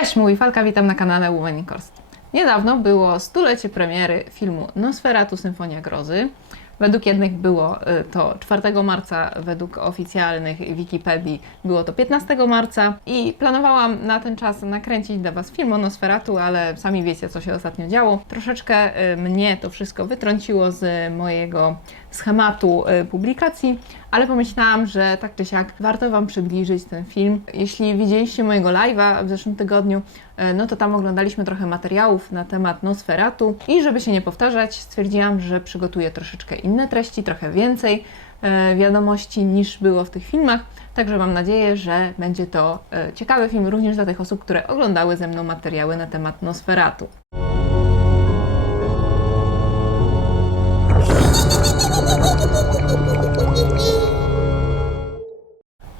Cześć, mój Falka, witam na kanale Korst. Niedawno było stulecie premiery filmu Nosferatu Symfonia Grozy. Według jednych było y, to 4 marca, według oficjalnych Wikipedii było to 15 marca i planowałam na ten czas nakręcić dla Was film o Nosferatu, ale sami wiecie, co się ostatnio działo. Troszeczkę y, mnie to wszystko wytrąciło z mojego schematu y, publikacji, ale pomyślałam, że tak czy siak warto Wam przybliżyć ten film. Jeśli widzieliście mojego live'a w zeszłym tygodniu, y, no to tam oglądaliśmy trochę materiałów na temat Nosferatu i żeby się nie powtarzać, stwierdziłam, że przygotuję troszeczkę inne treści, trochę więcej y, wiadomości niż było w tych filmach. Także mam nadzieję, że będzie to y, ciekawy film również dla tych osób, które oglądały ze mną materiały na temat Nosferatu.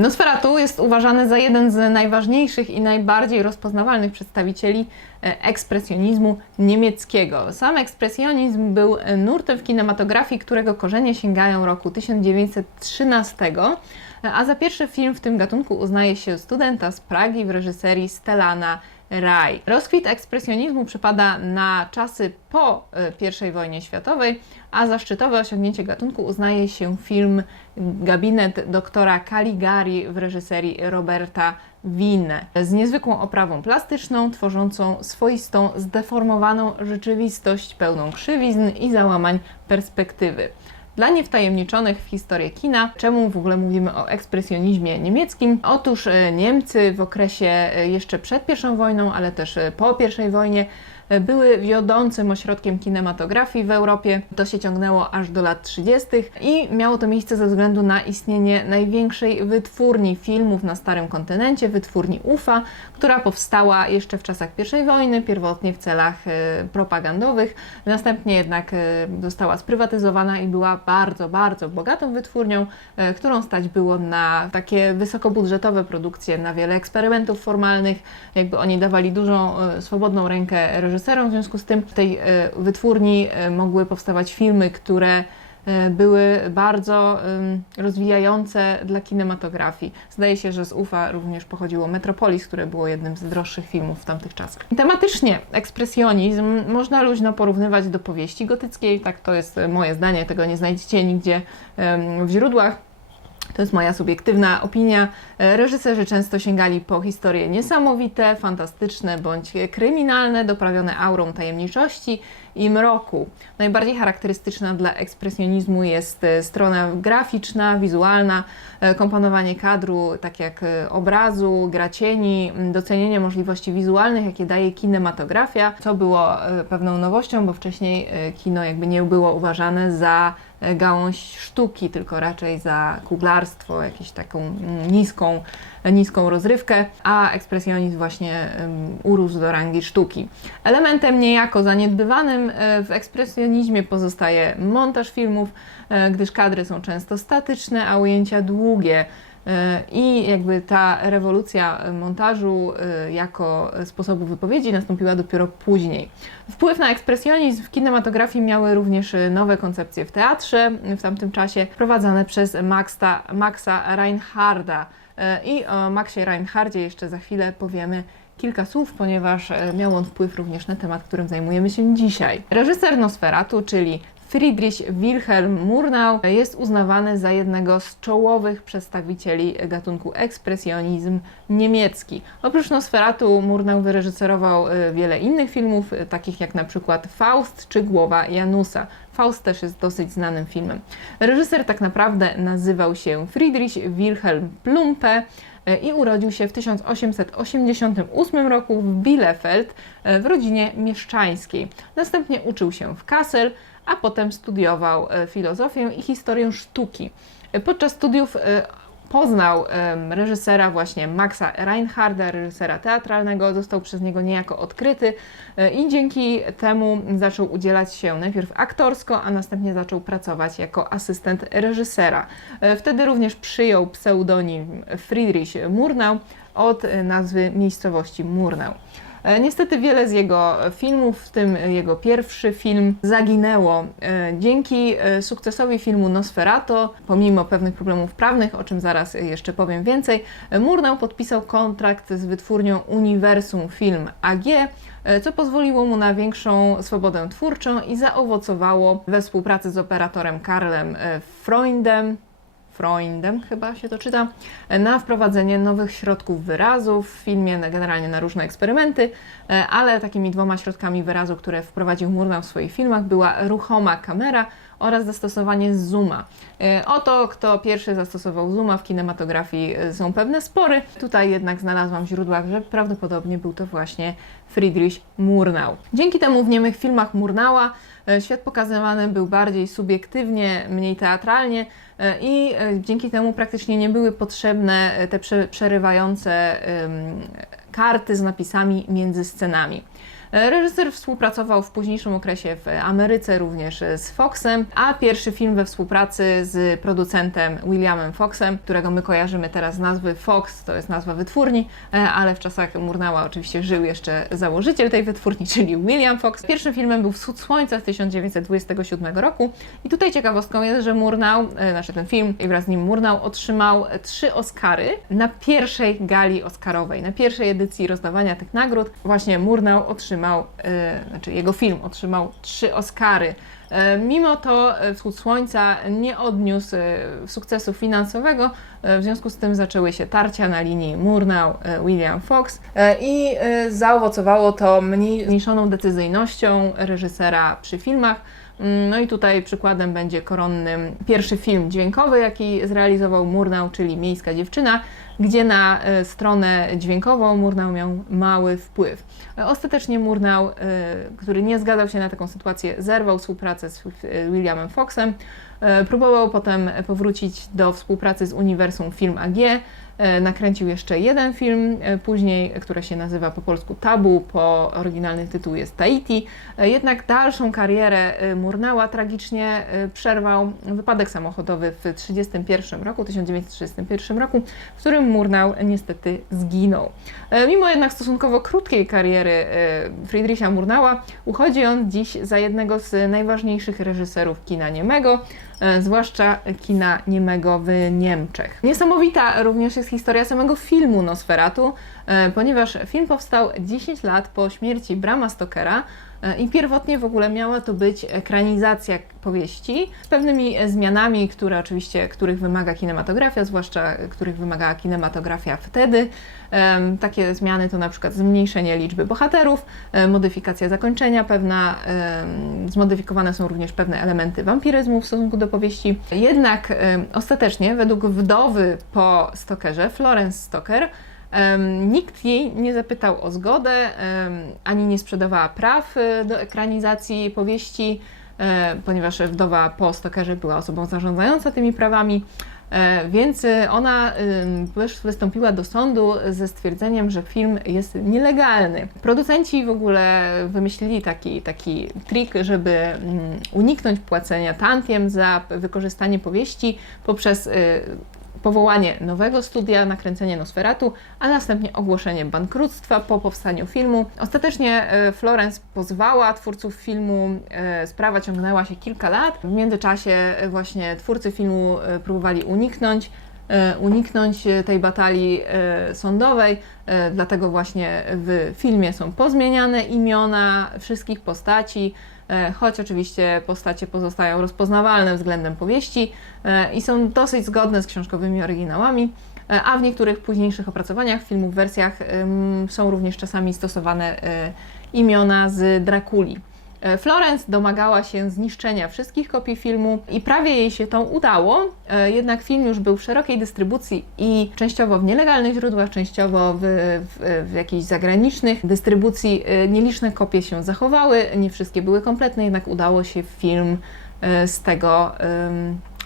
Nosferatu jest uważany za jeden z najważniejszych i najbardziej rozpoznawalnych przedstawicieli e, ekspresjonizmu niemieckiego. Sam ekspresjonizm był nurtem w kinematografii, którego korzenie sięgają roku 1913, e, a za pierwszy film w tym gatunku uznaje się studenta z Pragi w reżyserii Stellana Raj. Rozkwit ekspresjonizmu przypada na czasy po y, I wojnie światowej, a za szczytowe osiągnięcie gatunku uznaje się film Gabinet doktora Caligari w reżyserii Roberta Winne z niezwykłą oprawą plastyczną, tworzącą swoistą, zdeformowaną rzeczywistość pełną krzywizn i załamań perspektywy. Dla niewtajemniczonych w historię kina, czemu w ogóle mówimy o ekspresjonizmie niemieckim? Otóż e, Niemcy w okresie e, jeszcze przed I wojną, ale też e, po I wojnie były wiodącym ośrodkiem kinematografii w Europie. To się ciągnęło aż do lat 30. i miało to miejsce ze względu na istnienie największej wytwórni filmów na Starym Kontynencie, wytwórni UFA, która powstała jeszcze w czasach I wojny, pierwotnie w celach e, propagandowych. Następnie jednak e, została sprywatyzowana i była bardzo, bardzo bogatą wytwórnią, e, którą stać było na takie wysokobudżetowe produkcje, na wiele eksperymentów formalnych. Jakby oni dawali dużą, swobodną rękę reżyserom w związku z tym w tej e, wytwórni e, mogły powstawać filmy, które e, były bardzo rozwijające dla kinematografii. Zdaje się, że z UFA również pochodziło Metropolis, które było jednym z droższych filmów w tamtych czasach. Tematycznie ekspresjonizm można luźno porównywać do powieści gotyckiej, tak to jest moje zdanie, tego nie znajdziecie nigdzie w źródłach. To jest moja subiektywna opinia. E, reżyserzy często sięgali po historie niesamowite, fantastyczne bądź kryminalne, doprawione aurą tajemniczości i mroku. Najbardziej charakterystyczna dla ekspresjonizmu jest e, strona graficzna, wizualna, e, komponowanie kadru, tak jak obrazu, gra cieni, docenienie możliwości wizualnych, jakie daje kinematografia, co było pewną nowością, bo wcześniej kino jakby nie było uważane za gałąź sztuki, tylko raczej za kuglarstwo, jakąś taką mm, niską, niską rozrywkę, a ekspresjonizm właśnie urósł do rangi sztuki. Elementem niejako zaniedbywanym e, w ekspresjonizmie pozostaje montaż filmów, e, gdyż kadry są często statyczne, a ujęcia długie. E, I jakby ta rewolucja montażu e, jako sposobu wypowiedzi nastąpiła dopiero później. Wpływ na ekspresjonizm w kinematografii miały również nowe koncepcje w teatrze w tamtym czasie, prowadzone przez Maxa, Maxa Reinharda. E, I o Maxie Reinhardzie jeszcze za chwilę powiemy kilka słów, ponieważ miał on wpływ również na temat, którym zajmujemy się dzisiaj. Reżyser Nosferatu, czyli Friedrich Wilhelm Murnau jest uznawany za jednego z czołowych przedstawicieli gatunku ekspresjonizm niemiecki. Oprócz Nosferatu Murnau wyreżyserował e, wiele innych filmów, e, takich jak na przykład Faust czy Głowa Janusa. Faust też jest dosyć znanym filmem. Reżyser tak naprawdę nazywał się Friedrich Wilhelm Plumpe e, i urodził się w 1888 roku w Bielefeld w rodzinie mieszczańskiej. Następnie uczył się w Kassel, a potem studiował e, filozofię i historię sztuki. E, podczas studiów e, poznał reżysera właśnie Maxa Reinharda, reżysera teatralnego, został przez niego niejako odkryty i dzięki temu zaczął udzielać się najpierw aktorsko, a następnie zaczął pracować jako asystent reżysera. Wtedy również przyjął pseudonim Friedrich Murnau od nazwy miejscowości Murnau. E, Niestety wiele z jego filmów, w tym jego pierwszy film, zaginęło. E, Dzięki e, sukcesowi filmu Nosferatu, pomimo pewnych problemów prawnych, o czym zaraz jeszcze powiem więcej, Murnau podpisał kontrakt z wytwórnią Uniwersum Film AG, co pozwoliło mu na większą swobodę twórczą i zaowocowało we współpracy z operatorem Karlem Freundem, Freundem chyba się to czyta, na wprowadzenie nowych środków wyrazu w filmie, na- generalnie na różne eksperymenty, e, ale takimi dwoma środkami wyrazu, które wprowadził Murnau w swoich filmach, była ruchoma kamera oraz zastosowanie zooma. E, O to, kto pierwszy zastosował zooma w kinematografii e, są pewne spory. Tutaj jednak znalazłam w źródłach, że prawdopodobnie był to właśnie Friedrich Murnau. Dzięki temu w niemych filmach Murnaua e, świat pokazywany był bardziej subiektywnie, mniej teatralnie e, i e, dzięki temu praktycznie nie były potrzebne e, te prze, przerywające karty z napisami między scenami. E, Reżyser współpracował w późniejszym okresie w Ameryce również e, z Foxem, a pierwszy film we współpracy z producentem Williamem Foxem, którego my kojarzymy teraz z nazwy Fox, to jest nazwa wytwórni, e, ale w czasach Murnała oczywiście żył jeszcze założyciel tej wytwórni, czyli William Fox. Pierwszym filmem był Wschód Słońca z 1927 roku i tutaj ciekawostką jest, że Murnau, e, znaczy ten film i wraz z nim Murnau otrzymał trzy Oscary na pierwszej gali Oscarowej, na pierwszej edycji rozdawania tych nagród. Właśnie Murnau otrzymał, e, znaczy jego film otrzymał trzy Oscary. E, Mimo to e, Wschód Słońca nie odniósł sukcesu finansowego, w związku z tym zaczęły się tarcia na linii Murnau-William Fox i zaowocowało to mniej- zmniejszoną decyzyjnością reżysera przy filmach. No i tutaj przykładem będzie koronnym pierwszy film dźwiękowy, jaki zrealizował Murnau, czyli Miejska Dziewczyna, gdzie na e, stronę dźwiękową Murnau miał mały wpływ. Ostatecznie Murnau, e, który nie zgadzał się na taką sytuację, zerwał współpracę z e, Williamem Foxem. Próbował potem powrócić do współpracy z Uniwersum Film AG. E, Nakręcił jeszcze jeden film e, później, który się nazywa po polsku Tabu, po oryginalny tytuł jest Tahiti. E, Jednak dalszą karierę Murnała tragicznie przerwał wypadek samochodowy w 1931 roku, 1931 roku, w którym Murnau niestety zginął. Mimo jednak stosunkowo krótkiej kariery Friedricha Murnała, uchodzi on dziś za jednego z najważniejszych reżyserów kina niemego, zwłaszcza kina niemego w Niemczech. Niesamowita również jest historia samego filmu Nosferatu, e, ponieważ film powstał 10 lat po śmierci Brama Stokera e, i pierwotnie w ogóle miała to być ekranizacja powieści z pewnymi e, zmianami, które oczywiście, których wymaga kinematografia, zwłaszcza e, których wymagała kinematografia wtedy. Takie zmiany to na przykład zmniejszenie liczby bohaterów, e, modyfikacja zakończenia pewna, zmodyfikowane są również pewne elementy wampiryzmu w stosunku do powieści. Jednak ostatecznie, według wdowy po Stokerze, Florence Stoker, nikt jej nie zapytał o zgodę, ani nie sprzedawała praw e, do ekranizacji powieści, e, ponieważ wdowa po Stokerze była osobą zarządzającą tymi prawami. E, Więc ona wystąpiła do sądu ze stwierdzeniem, że film jest nielegalny. Producenci w ogóle wymyślili taki, taki trik, żeby mm, uniknąć płacenia tantiem za wykorzystanie powieści poprzez powołanie nowego studia, nakręcenie Nosferatu, a następnie ogłoszenie bankructwa po powstaniu filmu. Ostatecznie e, Florence pozwała twórców filmu, e, sprawa ciągnęła się kilka lat. W międzyczasie e, właśnie twórcy filmu próbowali uniknąć uniknąć tej batalii sądowej, dlatego właśnie w filmie są pozmieniane imiona wszystkich postaci, choć oczywiście postacie pozostają rozpoznawalne względem powieści e, i są dosyć zgodne z książkowymi oryginałami. E, A w niektórych późniejszych opracowaniach, filmów, wersjach są również czasami stosowane e, imiona z Drakuli. E, Florence domagała się zniszczenia wszystkich kopii filmu i prawie jej się to udało, e, jednak film już był w szerokiej dystrybucji i częściowo w nielegalnych źródłach, częściowo w, w, w jakichś zagranicznych dystrybucji. E, Nieliczne kopie się zachowały, nie wszystkie były kompletne, jednak udało się film z tego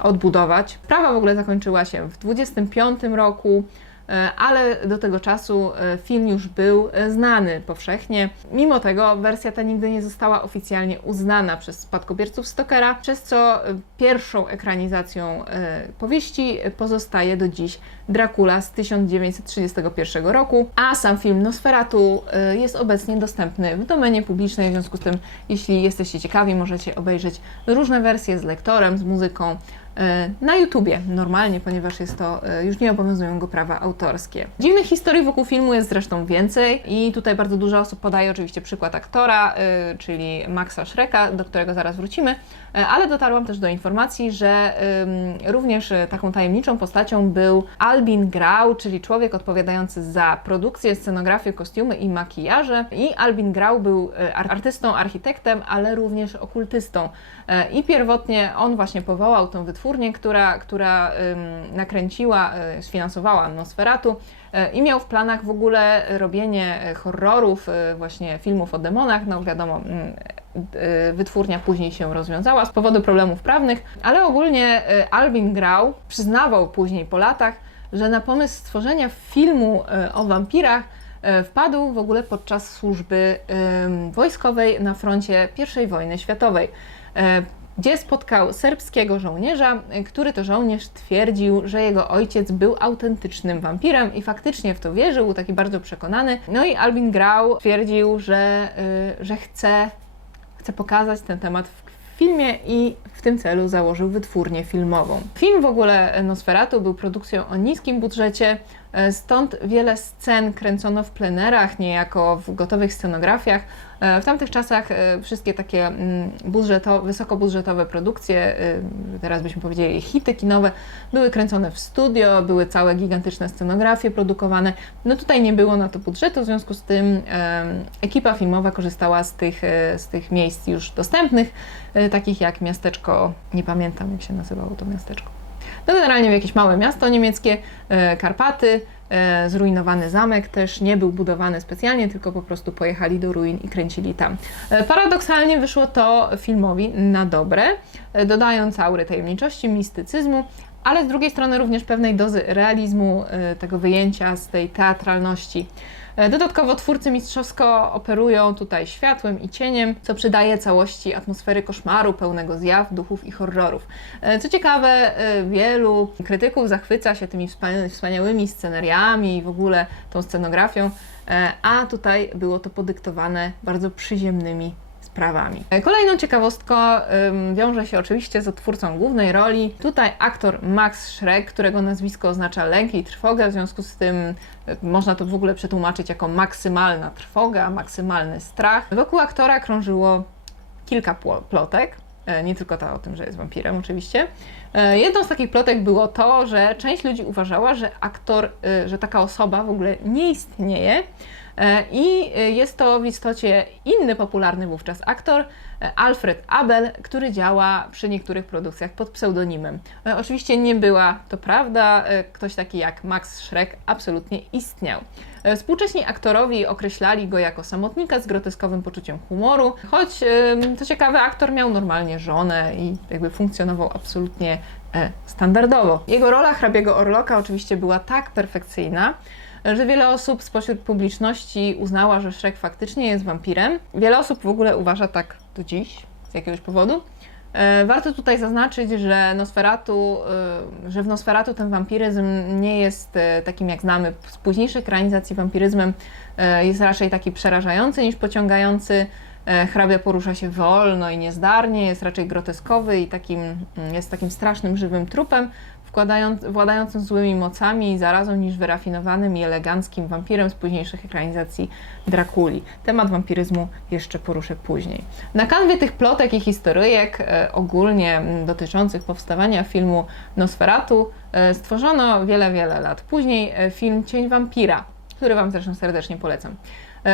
odbudować. Sprawa w ogóle zakończyła się w 25 roku. E, ale do tego czasu e, film już był e, znany powszechnie. Mimo tego wersja ta nigdy nie została oficjalnie uznana przez spadkobierców Stokera, przez co pierwszą ekranizacją powieści pozostaje do dziś Dracula z 1931 roku, a sam film Nosferatu jest obecnie dostępny w domenie publicznej, w związku z tym, jeśli jesteście ciekawi, możecie obejrzeć różne wersje z lektorem, z muzyką na YouTubie normalnie, ponieważ jest to, e, już nie obowiązują go prawa autorskie. Dziwnych historii wokół filmu jest zresztą więcej i tutaj bardzo dużo osób podaje oczywiście przykład aktora, e, czyli Maxa Schrecka, do którego zaraz wrócimy, e, ale dotarłam też do informacji, że również e, taką tajemniczą postacią był Albin Grau, czyli człowiek odpowiadający za produkcję, scenografię, kostiumy i makijaże. I Albin Grau był e, ar- artystą, architektem, ale również okultystą. E, I pierwotnie on właśnie powołał tą wytwórnię, która, która ym, nakręciła, y, sfinansowała Nosferatu e, i miał w planach w ogóle robienie e, horrorów, e, właśnie filmów o demonach. No wiadomo, mm, wytwórnia później się rozwiązała z powodu problemów prawnych, ale ogólnie Alvin Grau przyznawał później po latach, że na pomysł stworzenia filmu o wampirach wpadł w ogóle podczas służby wojskowej na froncie I wojny światowej, gdzie spotkał serbskiego żołnierza, który to żołnierz twierdził, że jego ojciec był autentycznym wampirem i faktycznie w to wierzył, taki bardzo przekonany. No i Albin Grau twierdził, że, y, że chce, chce pokazać ten temat w filmie i w tym celu założył wytwórnię filmową. Film w ogóle Nosferatu był produkcją o niskim budżecie, stąd wiele scen kręcono w plenerach, niejako w gotowych scenografiach. E, W tamtych czasach e, wszystkie takie mm, budżeto, wysokobudżetowe produkcje, e, teraz byśmy powiedzieli hity kinowe, były kręcone w studio, były całe gigantyczne scenografie produkowane. No tutaj nie było na to budżetu, w związku z tym ekipa filmowa korzystała z tych, e, z tych miejsc już dostępnych, e, takich jak miasteczko, nie pamiętam jak się nazywało to miasteczko. No generalnie w jakieś małe miasto niemieckie, e, Karpaty, e, zrujnowany zamek też nie był budowany specjalnie, tylko po prostu pojechali do ruin i kręcili tam. E, Paradoksalnie wyszło to filmowi na dobre, dodając aury tajemniczości, mistycyzmu, ale z drugiej strony również pewnej dozy realizmu, tego wyjęcia z tej teatralności. E, Dodatkowo twórcy mistrzowsko operują tutaj światłem i cieniem, co przydaje całości atmosfery koszmaru, pełnego zjaw, duchów i horrorów. E, Co ciekawe, e, wielu krytyków zachwyca się tymi wspania- wspaniałymi scenariami i w ogóle tą scenografią, a tutaj było to podyktowane bardzo przyziemnymi sprawami. E, Kolejną ciekawostką wiąże się oczywiście z odtwórcą głównej roli. Tutaj aktor Max Schreck, którego nazwisko oznacza lęk i trwogę, w związku z tym e, można to w ogóle przetłumaczyć jako maksymalna trwoga, maksymalny strach. Wokół aktora krążyło kilka plotek. E, Nie tylko ta o tym, że jest wampirem, oczywiście. E, Jedną z takich plotek było to, że część ludzi uważała, że aktor, e, że taka osoba w ogóle nie istnieje. I jest to w istocie inny popularny wówczas aktor, Alfred Abel, który działa przy niektórych produkcjach pod pseudonimem. Oczywiście nie była to prawda, ktoś taki jak Max Schreck absolutnie istniał. E, Współcześni aktorowi określali go jako samotnika z groteskowym poczuciem humoru, choć co ciekawe, aktor miał normalnie żonę i jakby funkcjonował absolutnie e, standardowo. Jego rola hrabiego Orloka oczywiście była tak perfekcyjna, że wiele osób spośród publiczności uznała, że Shrek faktycznie jest wampirem. Wiele osób w ogóle uważa tak do dziś, z jakiegoś powodu. E, Warto tutaj zaznaczyć, że Nosferatu, e, że w Nosferatu ten wampiryzm nie jest e, takim jak znamy z późniejszych ekranizacji wampiryzmem, jest raczej taki przerażający niż pociągający. Hrabia porusza się wolno i niezdarnie, jest raczej groteskowy i takim, mm, jest takim strasznym, żywym trupem, władającym złymi mocami i zarazą niż wyrafinowanym i eleganckim wampirem z późniejszych ekranizacji Drakuli. Temat wampiryzmu jeszcze poruszę później. Na kanwie tych plotek i historyjek e, ogólnie dotyczących powstawania filmu Nosferatu e, stworzono wiele, wiele lat później e, film Cień Wampira, który Wam zresztą serdecznie polecam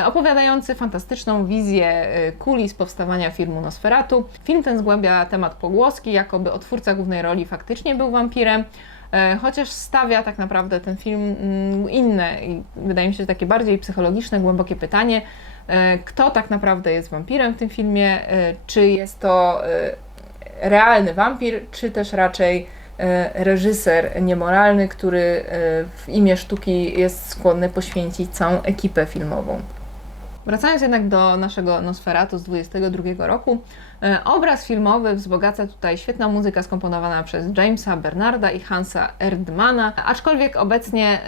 opowiadający fantastyczną wizję e, kulis powstawania filmu Nosferatu. Film ten zgłębia temat pogłoski, jakoby otwórca głównej roli faktycznie był wampirem, e, chociaż stawia tak naprawdę ten film mm, inne i wydaje mi się, takie bardziej psychologiczne, głębokie pytanie, e, kto tak naprawdę jest wampirem w tym filmie, e, czy jest to e, realny wampir, czy też raczej e, reżyser niemoralny, który e, w imię sztuki jest skłonny poświęcić całą ekipę filmową. Wracając jednak do naszego Nosferatu z 22 roku, e, obraz filmowy wzbogaca tutaj świetna muzyka skomponowana przez Jamesa Bernarda i Hansa Erdmana, aczkolwiek obecnie,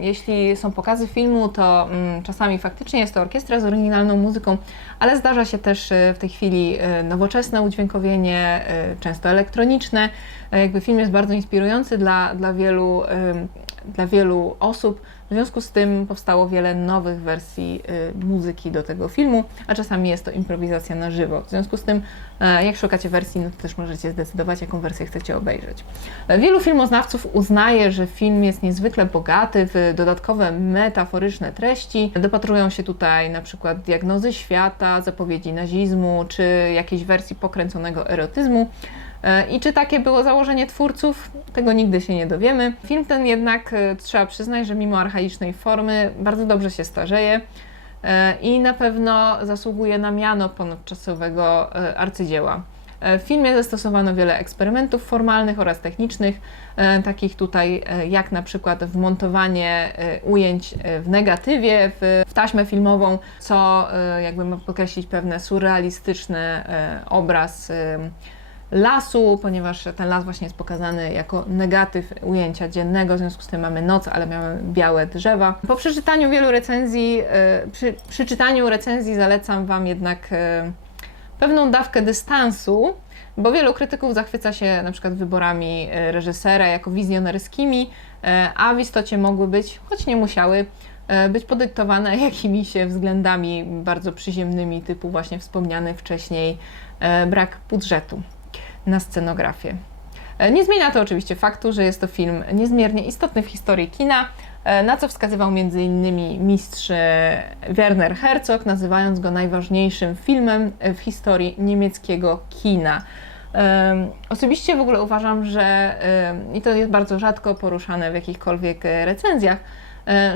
jeśli są pokazy filmu, to mm, czasami faktycznie jest to orkiestra z oryginalną muzyką, ale zdarza się też e, w tej chwili e, nowoczesne udźwiękowienie, często elektroniczne. Jakby film jest bardzo inspirujący dla, dla, wielu, dla wielu osób. W związku z tym powstało wiele nowych wersji y, muzyki do tego filmu, a czasami jest to improwizacja na żywo. W związku z tym, e, jak szukacie wersji, no to też możecie zdecydować, jaką wersję chcecie obejrzeć. E, Wielu filmoznawców uznaje, że film jest niezwykle bogaty w dodatkowe metaforyczne treści. Dopatrują się tutaj na przykład diagnozy świata, zapowiedzi nazizmu, czy jakiejś wersji pokręconego erotyzmu. E, I czy takie było założenie twórców? Tego nigdy się nie dowiemy. Film ten jednak e, trzeba przyznać, że mimo archaicznej formy bardzo dobrze się starzeje e, i na pewno zasługuje na miano ponadczasowego arcydzieła. W filmie zastosowano wiele eksperymentów formalnych oraz technicznych, takich tutaj jak na przykład wmontowanie ujęć w negatywie w, taśmę filmową, co jakby ma podkreślić pewne surrealistyczny obraz lasu, ponieważ ten las właśnie jest pokazany jako negatyw ujęcia dziennego, w związku z tym mamy noc, ale mamy białe drzewa. Po przeczytaniu wielu recenzji, e, przy, przy czytaniu recenzji zalecam Wam jednak e, pewną dawkę dystansu, bo wielu krytyków zachwyca się na przykład wyborami e, reżysera jako wizjonerskimi, a w istocie mogły być, choć nie musiały, być podyktowane jakimiś względami bardzo przyziemnymi, typu właśnie wspomniany wcześniej brak budżetu na scenografię. E, Nie zmienia to oczywiście faktu, że jest to film niezmiernie istotny w historii kina, e, na co wskazywał m.in. mistrz e, Werner Herzog, nazywając go najważniejszym filmem w historii niemieckiego kina. Osobiście w ogóle uważam, że i to jest bardzo rzadko poruszane w jakichkolwiek recenzjach,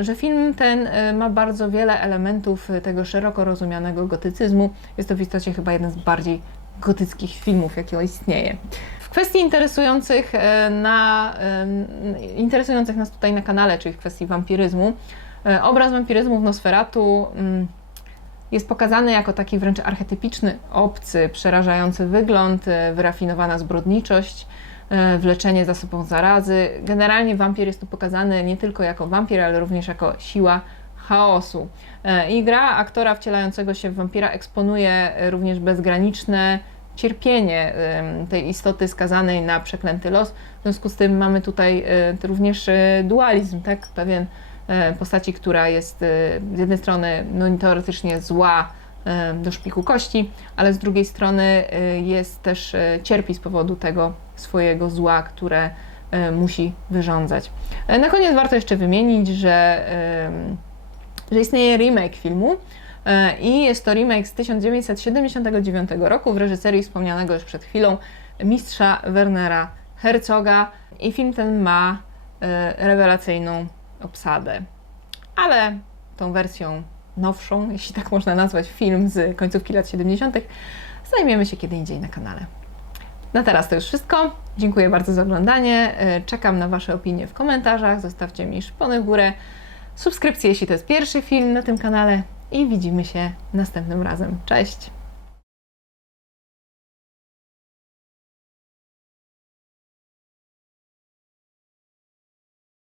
że film ten ma bardzo wiele elementów tego szeroko rozumianego gotycyzmu. Jest to w istocie chyba jeden z bardziej gotyckich filmów, jakie istnieje. W kwestii interesujących, e, na, e, interesujących nas tutaj na kanale, czyli w kwestii wampiryzmu, e, obraz wampiryzmu w Nosferatu mm, jest pokazany jako taki wręcz archetypiczny, obcy, przerażający wygląd, wyrafinowana zbrodniczość, wleczenie za sobą zarazy. Generalnie wampir jest tu pokazany nie tylko jako wampir, ale również jako siła chaosu. E, I gra aktora wcielającego się w wampira eksponuje e, również bezgraniczne cierpienie tej istoty skazanej na przeklęty los. W związku z tym mamy tutaj e, również dualizm, tak? Pewien postaci, która jest z jednej strony no, teoretycznie zła do szpiku kości, ale z drugiej strony jest też cierpi z powodu tego swojego zła, które musi wyrządzać. Na koniec warto jeszcze wymienić, że, że istnieje remake filmu e, i jest to remake z 1979 roku w reżyserii wspomnianego już przed chwilą mistrza Wernera Herzoga i film ten ma e, rewelacyjną obsadę. Ale tą wersją nowszą, jeśli tak można nazwać film z końcówki lat 70., zajmiemy się kiedy indziej na kanale. Na teraz to już wszystko. Dziękuję bardzo za oglądanie. E, Czekam na Wasze opinie w komentarzach. Zostawcie mi szpony w górę. Subskrypcję, jeśli to jest pierwszy film na tym kanale. I widzimy się następnym razem. Cześć!